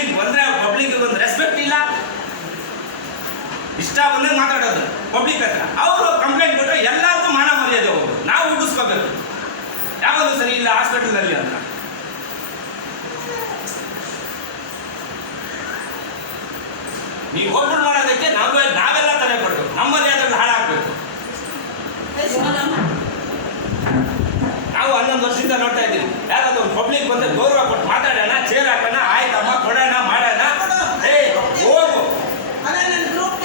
Public ಬಂದರೆ public ಒಂದು respect ಇಲ್ಲ, ಇಷ್ಟ ಬಂದಾಗ ಮಾತಾಡೋದು ಪಬ್ಲಿಕ್ ಹತ್ರ. ಅವರು ಕಂಪ್ಲೇಂಟ್ ಕೊಟ್ಟರೆ ಎಲ್ಲರಿಗೂ ಮಾನ ಮರ್ಯಾದೆ ಹೋಗೋದು, ನಾವು ಉಗಿಸ್ಕೋಬೇಕು ಯಾವುದು ಸರಿ ಇಲ್ಲ ಹಾಸ್ಪಿಟಲಲ್ಲಿ ಅಂತ. ನೀವು ಓಪನ್ ಮಾಡೋದಕ್ಕೆ ನಾವು